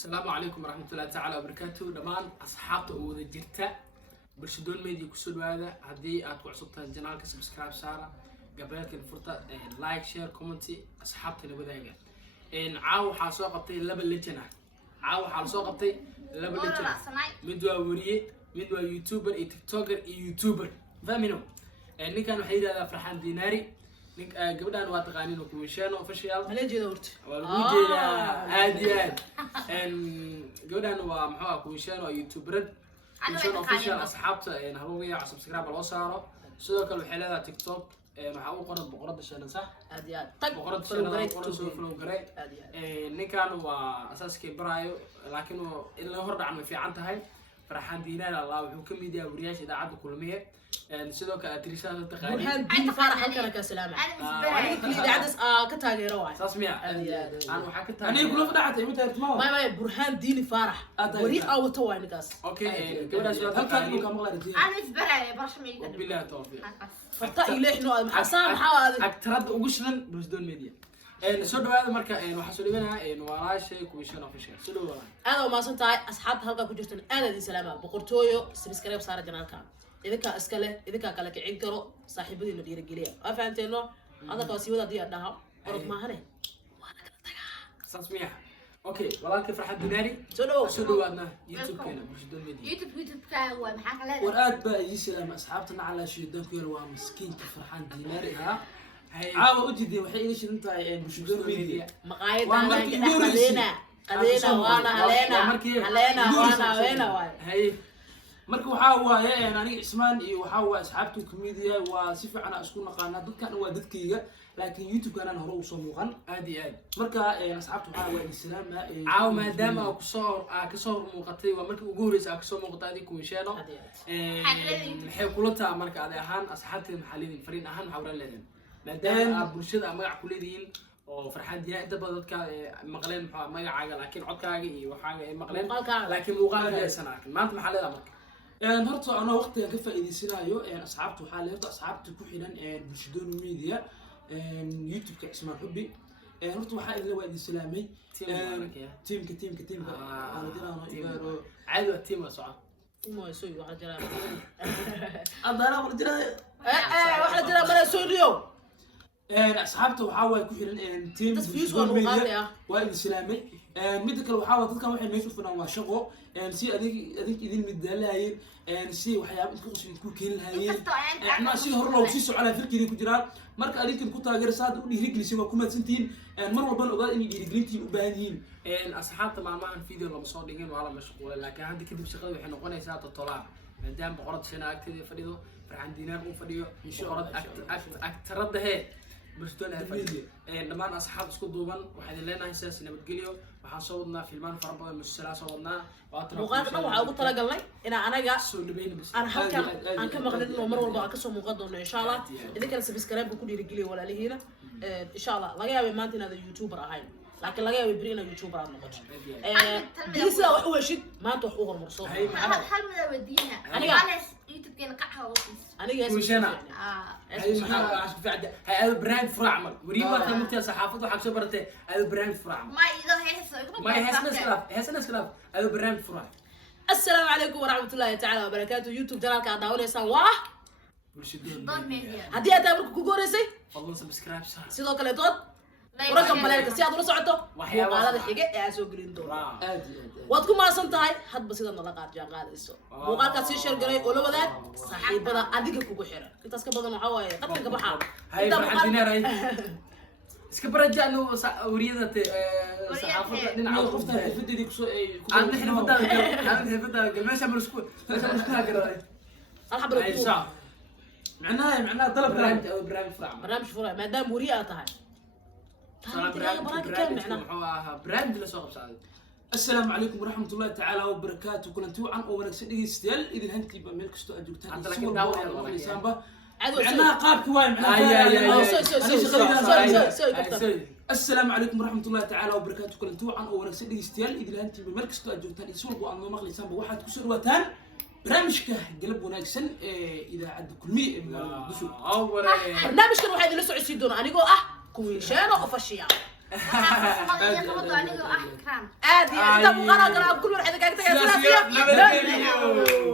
السلام عليكم ورحمة الله تعالى وبركاته. دمان أصحابته وذا جرتا برشدون ميديا كسر هذا هدي أتوقع صوتها الجنال كسبسكرايب سارة قبلك الفرصة لايك شير كومنتي أصحابتنا وذا إن عاو حاسوا قبتي لبل لجنا عاو حاسوا قبتي لبل لجنا مدوا وريه مدوا يوتيوبر تيك توكر يوتيوبر فاهمينه إن كانوا حيدا هذا فرحان ديناري قبلنا نوات قانين وكويشان وفشيال هلا جي دورت والوجه عادي ان قبلنا ومحوا كويشان ويوتيوبر كويشان وفشيال أصحابته إن هروية على سبسكرايب على وصاره سووا كل حلقة تيك توك maxaa u qoran boqorada Shannon sax aadiyaad tag boqorada Shannon qoran soo flow garay ninkan waa asaaskii baraayo laakiin in la hor dhacno fiican tahay farxan diinaar Allah wuxuu ka mid yahay wariyaasha idaacada kulmiye sidoo kale atriishada taqaani waxaan diin farax halkan ka salaama aniga idaacadaas ka taageero waay saas miya aan waxa ka taageero aniga kula fadhacay inta irtimo may burhaan diin farax wari awto waay nidaas okay gabadha soo halkan uu ka maqlay rajay أنا إسبرعي برشمي كده. بالله توفيق farta ileexno maxaa maxaa agtarada ugu shidan Busdon Media soo dhawaada marka waxa soo dhibanaha walaashay kuwishan official soo dhawaada aad oo maasan tahay asxaabta halka ku jirtan aad idin salaama boqortooyo subscribe saara janaalka idinka iska leh idinka kala kicin karo saaxiibadiina dhiirigeliya waa fahanteeno hadalka si wada diyaar dhaha orod maahane waana kala tagaa sasmiya okay walaalkii farxad dinaari soo dhawaadna YouTube keena Busdon Media يوتيوب كان هو محاك لا waraad baa ii salaam asxaabtana ala shiidan ku yar waa miskiinka farxan diinaari ha hay caawa u jideen waxay ila shidan tahay bulshada media maqaayadana qadeena waana haleena waana weena waay hay marka waxa waaye aniga Ismaan iyo waxa waa asxaabtu comedy waa si fiican isku naqaana dadkan waa dadkayga laakiin YouTube kana hore u soo muuqan aadi marka asxaabtu waxa waa salaam caaw maadaama ka soo muuqatay waa markii ugu horeysay ka soo muuqatay adii kuwisheeno maxay kula tahay marka aad ahaan asxaabtii maxalliin fariin ahaan waxa wara leedahay maadaama bulshada magac ku leedihiin oo farxad diina inta badan dadka maqleen magacaaga laakiin codkaaga iyo waxaaga ay maqleen laakiin muuqaalka aysan arkin maanta maxaa leedahay marka horta ana waqtiga ka faa'iideysanayo asxaabtu waxa leeyahay asxaabtu ku xiran bulshada media YouTube-ka Ismaan Xubbi horta waxa idin waa idin salaamay teamka aan dirano ibaaro caadi waa team la socon uma soo waxa jira adana wala jira waxa jira mala soo asxaabta waxa way ku xiran team tasfiis waa muuqaalka waa idin salaamay mid kale waxa waa dadkan waxay meesha fadhiyaan waa shaqo si adig idin midalaayeen si waxyaabo isku qosbid ku keen lahaayeen ma si hor loo sii socdaa fikirkii ku jira marka adinkan ku taageersaad u dhiirigelisay waa ku madsantiin mar walba ogaad in dhiirigelintii u baahan yihiin asxaabta maalmahan video lama soo dhigin waa la mashquulay laakiin hadda kadib shaqada waxay noqonaysaa totolaan maadaama boqorada Shannon agteeda fadhido farxan diinaar uu fadhiyo agtarada hee Busdon Media dhamaan asxaab isku duuban waxaan leenahay sidaas nabadgelyo waxaan soo wadnaa filmaan fara badan musala soo wadnaa muuqaalka waxa ugu talagalnay in anaga soo dhabeyn bis aan halkan aan ka maqlin oo mar walba ka soo muuqan doono insha Allah idinkana subscribe ku dhiirigeliyo walaalihiina insha Allah laga yaabay maanta inaad YouTuber ahayn laakiin laga yaabay bari inaad YouTuber aad noqoto diisa wax u heshid maanta wax u hormarso حل من ودينا أنا يوتيوب كان قحوة وقيس aniga kuwisheena هذا براند فرعمل وريبا كان ممتاز صحافته وحق سو برتي هذا براند فرعمل ما إذا هيس ما هيسنا سكلاف هذا براند فرعمل السلام عليكم ورحمة الله تعالى وبركاته يوتيوب جنالك عاد داونيسان واه ضد ميديا haddii aad marka ku gooreysay فضل سبسكرايب صار sidoo kale dood warka baleelka si aad ula socoto muuqaalada xiga ee aad soo gelin doonto aad waad ku maasan tahay hadba sida nala qaad jaan qaadayso muuqaalka si share garay oo la wadaag saaxiibada adiga kugu xiran intaas ka badan waxa waaye qadka ka baxa هاي فرحان دينار هاي اسك برجع انه وريده صحافه دين على qofta xirfadii ku soo عندنا احنا فدا ماشي مرسكو هاجر الحب الكوب معناها طلب براند او براند فرعمل برنامج فرع maadaama wariye aad tahay براند لا سوق بسعد السلام عليكم ورحمة الله تعالى وبركاته كلنا توعن أو ونكسر دقيقتين إذا هنتي بملك استو أجوكتان أنت لكن داوي معناها قاب كواي السلام عليكم ورحمة الله تعالى وبركاته كلنا توعن أو ونكسر دقيقتين إذا هنتي بملك استو أجوكتان يسوق وأنو مغلي سامبا واحد كسر وتان برنامجك قلب ونكسن إذا عد كل مية أول barnaamijkan waxaa idinla socodsiin doonaa anigoo ah kuwiisheeno official عادي انت مقرر كل واحد قاعد سلاسية، نبدأ.